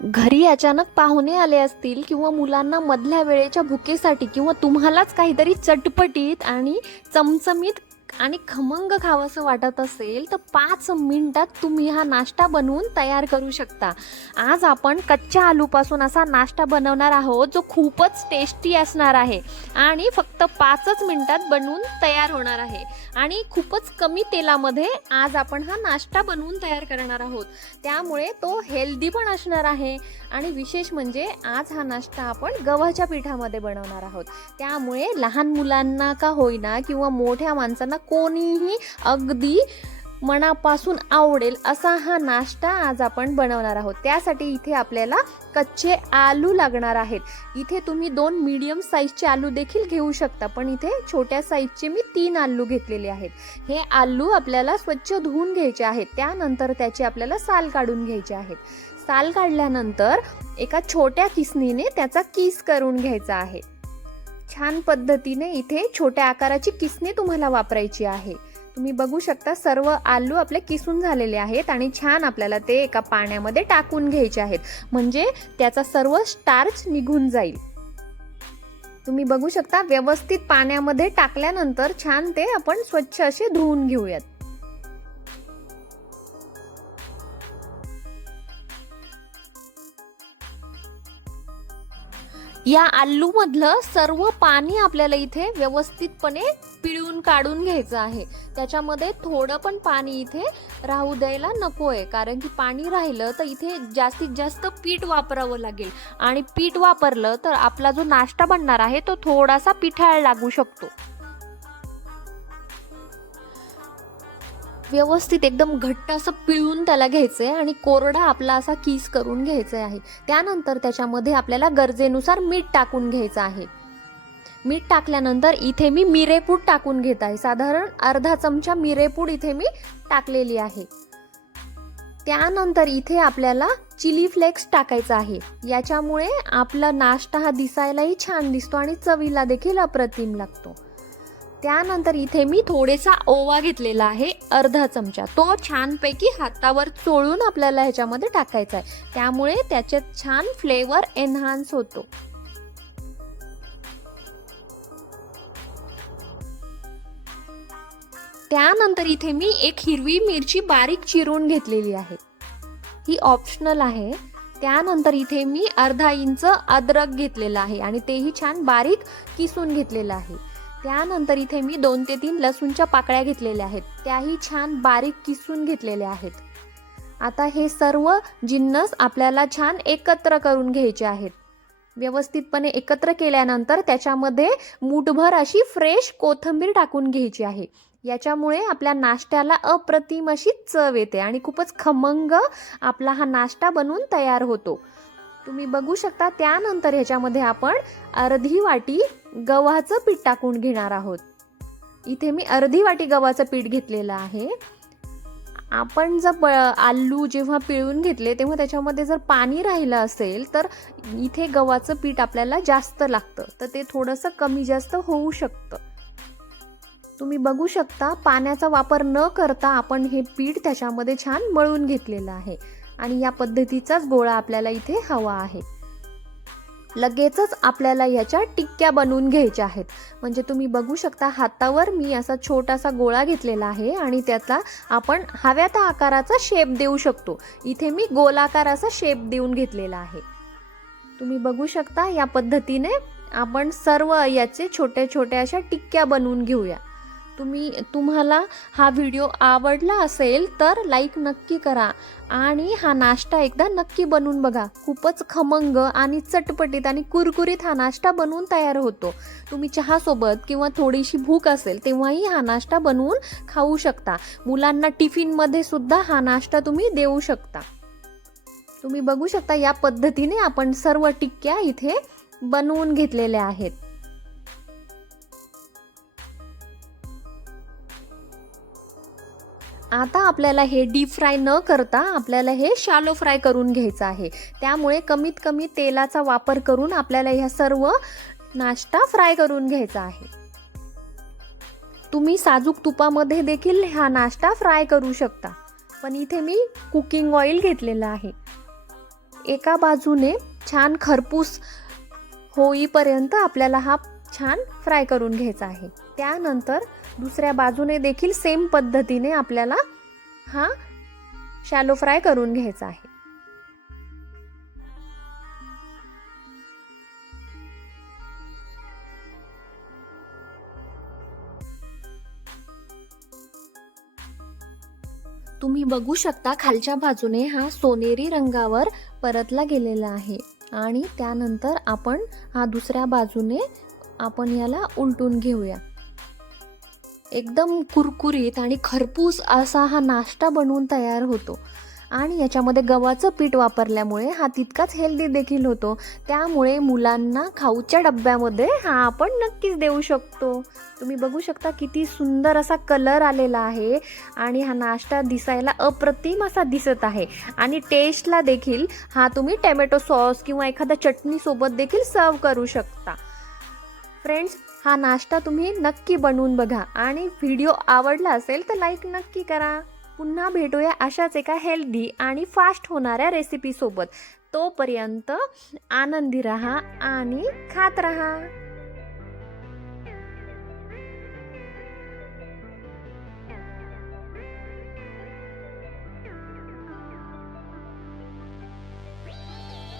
घरी अचानक पाहुणे आले असतील किंवा मुलांना मधल्या वेळेच्या भुकेसाठी किंवा तुम्हालाच काहीतरी चटपटीत आणि चमचमीत आणि खमंग खावंसं वाटत असेल तर पाच मिनटात तुम्ही हा नाश्ता बनवून तयार करू शकता. आज आपण कच्च्या आलूपासून असा नाश्ता बनवणार आहोत जो खूपच टेस्टी असणार आहे आणि फक्त पाचच मिनटात बनवून तयार होणार आहे. आणि खूपच कमी तेलामध्ये आज आपण हा नाश्ता बनवून तयार करणार आहोत. त्यामुळे तो हेल्दी पण असणार आहे आणि विशेष म्हणजे आज हा नाश्ता आपण गव्हाच्या पिठामध्ये बनवणार आहोत. त्यामुळे लहान मुलांना का होईना किंवा मोठ्या माणसांना कोणीही अगदी मनापासून आवडेल असा हा नाश्ता आज आपण बनवणार आहोत. त्यासाठी इथे आपल्याला कच्चे आलू लागणार आहेत. इथे तुम्ही दोन मीडियम साईजचे आलू देखील घेऊ शकता पण इथे छोट्या साईजचे मी तीन आलू घेतलेले आहेत. हे आलू आपल्याला स्वच्छ धुवून घ्यायचे आहेत. त्यानंतर त्याचे आपल्याला साल काढून घ्यायचे आहेत. साल काढल्यानंतर एका छोट्या किसनीने त्याचा किस करून घ्यायचा आहे. छान पद्धतीने इथे छोट्या आकाराची किसणी तुम्हाला वापरायची आहे. तुम्ही बघू शकता सर्व आलू आपले किसून झालेले आहेत आणि छान आपल्याला ते एका पाण्यामध्ये टाकून घ्यायचे आहेत. म्हणजे त्याचा सर्व स्टार्च निघून जाईल. तुम्ही बघू शकता व्यवस्थित पाण्यामध्ये टाकल्यानंतर छान ते आपण स्वच्छ असे धुवून घेऊयात. या आल्लूमधलं सर्व पाणी आपल्याला इथे व्यवस्थितपणे पिळून काढून घ्यायचं आहे. त्याच्यामध्ये थोडं पण पाणी इथे राहू द्यायला नको आहे कारण की पाणी राहिलं तर इथे जास्तीत जास्त पीठ वापरावं लागेल. आणि पीठ वापरलं तर आपला जो नाश्ता बनणार आहे तो थोडासा पिठाळ लागू शकतो. व्यवस्थित एकदम घट्ट असं पिळून त्याला घ्यायचं आहे आणि कोरडा आपला असा किस करून घ्यायचा आहे. त्यानंतर त्याच्यामध्ये आपल्याला गरजेनुसार मीठ टाकून घ्यायचं आहे. मीठ टाकल्यानंतर इथे मी मिरेपूड टाकून घेत आहे. साधारण अर्धा चमचा मिरेपूड इथे मी टाकलेली आहे. त्यानंतर इथे आपल्याला चिली फ्लेक्स टाकायचा आहे. याच्यामुळे आपला नाश्ता हा दिसायलाही छान दिसतो आणि चवीला देखील अप्रतिम लागतो. त्यानंतर इथे मी थोडेसा ओवा घेतलेला आहे अर्धा चमचा. तो छानपैकी हातावर चोळून आपल्याला ह्याच्यामध्ये टाकायचा आहे. त्यामुळे त्याच्यात छान फ्लेवर एन्हान्स होतो. त्यानंतर इथे मी एक हिरवी मिरची बारीक चिरून घेतलेली आहे. ही ऑप्शनल आहे. त्यानंतर इथे मी अर्धा इंच अद्रक घेतलेला आहे आणि तेही छान बारीक किसून घेतलेलं आहे. त्यानंतर इथे मी दोन ते तीन लसूणच्या पाकळ्या घेतलेल्या आहेत. त्याही छान बारीक किसून घेतलेल्या आहेत. आता हे सर्व जिन्नस आपल्याला छान एकत्र करून घ्यायचे आहेत. व्यवस्थितपणे एकत्र केल्यानंतर त्याच्यामध्ये मूठभर अशी फ्रेश कोथिंबीर टाकून घ्यायची आहे. याच्यामुळे आपल्या नाश्त्याला अप्रतिम अशी चव येते आणि खूपच खमंग आपला हा नाश्ता बनवून तयार होतो. तुम्ही बघू शकता त्यानंतर ह्याच्यामध्ये आपण अर्धी वाटी गव्हाचं पीठ टाकून घेणार आहोत. इथे मी अर्धी वाटी गव्हाचं पीठ घेतलेलं आहे. आपण जर ब आलू जेव्हा पिळून घेतले तेव्हा त्याच्यामध्ये जर पाणी राहिलं असेल तर इथे गव्हाचं पीठ आपल्याला जास्त लागतं. तर ते थोडंसं कमी जास्त होऊ शकतं. तुम्ही बघू शकता पाण्याचा वापर न करता आपण हे पीठ त्याच्यामध्ये छान मळून घेतलेलं आहे. आणि या पद्धतीचाच गोळा आपल्याला इथे हवा आहे. लगेचच आपल्याला याच्या टिक्क्या बनवून घ्यायच्या आहेत. म्हणजे तुम्ही बघू शकता हातावर मी असा छोटासा गोळा घेतलेला आहे आणि त्याचा आपण हव्या त्या आकाराचा शेप देऊ शकतो. इथे मी गोलाकार असा शेप देऊन घेतलेला आहे. तुम्ही बघू शकता या पद्धतीने आपण सर्व याचे छोट्या छोट्या अशा टिक्क्या बनवून घेऊया. तुम्ही तुम्हाला हा व्हिडिओ आवडला असेल तर लाईक नक्की करा. आणि हा नाश्ता एकदा नक्की बनवून बघा. खूपच खमंग आणि चटपटीत आणि कुरकुरीत हा नाश्ता बनवून तयार होतो. तुम्ही चहासोबत किंवा थोडीशी भूक असेल तेव्हाही हा नाश्ता बनवून खाऊ शकता. मुलांना टिफिनमध्ये सुद्धा हा नाश्ता तुम्ही देऊ शकता. तुम्ही बघू शकता या पद्धतीने आपण सर्व टिक्क्या इथे बनवून घेतलेल्या आहेत. आता आपल्याला हे डीप फ्राय न करता आपल्याला हे शालो फ्राय करून घ्यायचं आहे. त्यामुळे कमीत कमी तेलाचा वापर करून आपल्याला ह्या सर्व नाश्ता फ्राय करून घ्यायचा आहे. तुम्ही साजूक तुपामध्ये देखील हा नाश्ता फ्राय करू शकता. पण इथे मी कुकिंग ऑइल घेतलेलं आहे. एका बाजूने छान खरपूस होईपर्यंत आपल्याला हा छान फ्राय करून घ्यायचा आहे. त्यानंतर दुसऱ्या बाजूने देखील सेम पद्धतीने आपल्याला हा शॅलो फ्राय करून घ्यायचा आहे. तुम्ही बघू शकता खालच्या बाजूने हा सोनेरी रंगावर परतला गेलेला आहे. आणि त्यानंतर आपण हा दुसऱ्या बाजूने आपण याला उलटून घेऊया. एकदम कुरकुरीत आणि खरपूस असा हा नाश्ता बनवून तयार होतो. आणि याच्यामध्ये गव्हाचं पीठ वापरल्यामुळे हा तितकाच हेल्दी देखील होतो. त्यामुळे मुलांना खाऊच्या डब्यामध्ये हा आपण नक्कीच देऊ शकतो. तुम्ही बघू शकता किती सुंदर असा कलर आलेला आहे. आणि हा नाश्ता दिसायला अप्रतिम असा दिसत आहे. आणि टेस्टला देखील हा तुम्ही टॅमॅटो सॉस किंवा एखाद्या चटणीसोबत देखील सर्व करू शकता. फ्रेंड्स हा नाश्ता तुम्ही नक्की बनवून बघा. आणि व्हिडिओ आवडला असेल तर लाईक नक्की करा. पुन्हा भेटूया अशाच एका हेल्दी आणि फास्ट होणाऱ्या रेसिपीसोबत तोपर्यंत आनंदी रहा आणि खात रहा.